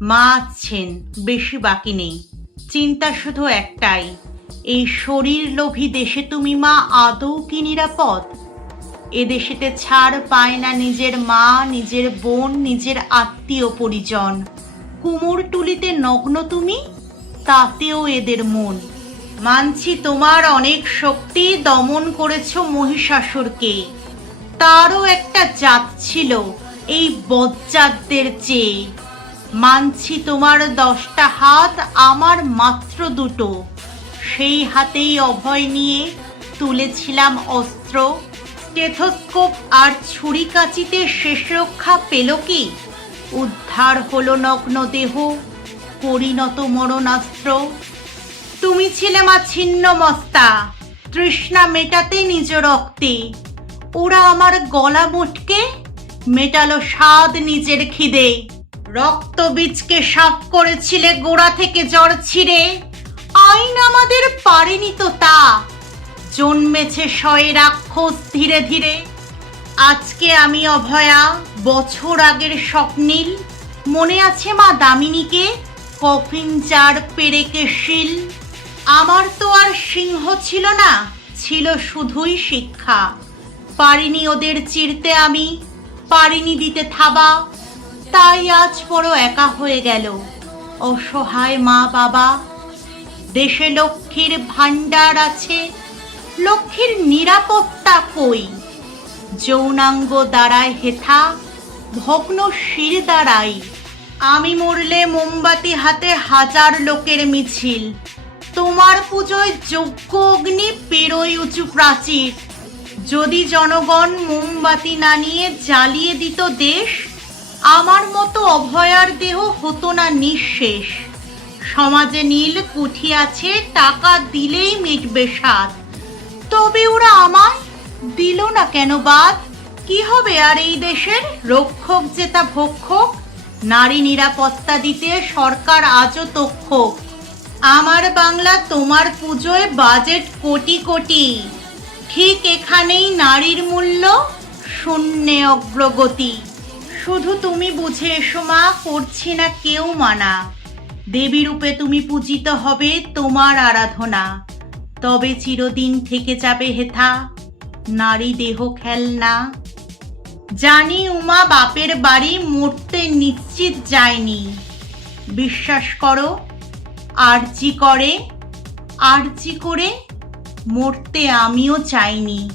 মা আছেন, বেশি বাকি নেই। চিন্তা শুধু একটাই, এই শরীর লোভী দেশে তুমি মা আদৌ কি নিরাপদ? এ দেশেতে ছাড় পায় না নিজের মা, নিজের বোন, নিজের আত্মীয় পরিজন। কুমোরটুলিতে নগ্ন তুমি? তাতেও এদের মন। মানছি তোমার অনেক শক্তি দমন করেছ মহিষাসুরকে। তারও একটা জাত ছিল, এই বজ্জাতদের চেয়ে। মানছি তোমার দশটা হাত, আমার মাত্র দুটো। সেই হাতেই অভয় নিয়ে তুলেছিলাম অস্ত্র। স্টেথোস্কোপ আর ছুরি কাচিতে শেষ রক্ষা পেল কি? উদ্ধার হলো নগ্ন দেহ, পরিণত মরণাস্ত্র। তুমি ছিলে মা ছিন্ন মস্তা, তৃষ্ণা মেটাতে নিজ রক্তে। ওরা আমার গলা মুটকে, মেটালো স্বাদ নিজের খিদে। রক্ত বীজকে সাফ করেছিলে গোড়া থেকে জ্বর ছিঁড়ে। আইন আমাদের পারেনি তো তা। জন্মেছে শয়ে রাক্ষস ধীরে ধীরে। আজকে আমি অভয়া, বছর আগের স্বপ্নীল। মনে আছে মা দামিনীকে? কফিন চার পেরেকে শিল। আমার তো আর সিংহ ছিল না, ছিল শুধুই শিক্ষা। পারিনি ওদের চিরতে আমি, পারিনি দিতে থাবা। তাই আজ বড় একা হয়ে গেল। অসহায় মা বাবা দেশে লক্ষ্মীর ভাণ্ডার আছে, লক্ষ্মীর নিরাপত্তা কই? যৌনাঙ্গ দাঁড়ায় হেথা, ভগ্ন শির দাঁড়াই আমি মরলে মোমবাতি হাতে হাজার লোকের মিছিল। তোমার পুজোয় যোগ্য অগ্নি পেরোয় উঁচু প্রাচীর। যদি জনগণ মোমবাতি না নিয়ে জ্বালিয়ে দিত দেশ আমার মতো অভয়ার দেহ হতো না নিঃশেষ। সমাজে নীল কুঠি আছে, টাকা দিলেই মিটবে স্বাদ। তবে ওরা আমায় দিল না কেন বাদ? কি হবে আর এই দেশের রক্ষক যে তা ভক্ষক? নারী নিরাপত্তা দিতে সরকার আজও তক্ষক আমার বাংলা তোমার পুজোয় বাজেট কোটি কোটি। ঠিক এখানেই নারীর মূল্য শূন্যে অগ্রগতি। শুধু তুমি বুঝে এসো, মা, করছি না কেউ মানা। দেবী রূপে তুমি পূজিত হবে তোমার আরাধনা। তবে চিরদিন থেকে যাবে হেথা, নারী দেহ খেলনা। জানি উমা, বাপের বাড়ি মরতে নিশ্চিত যায়নি। বিশ্বাস করো, আরজি করে আরজি করে মরতে আমিও চাইনি।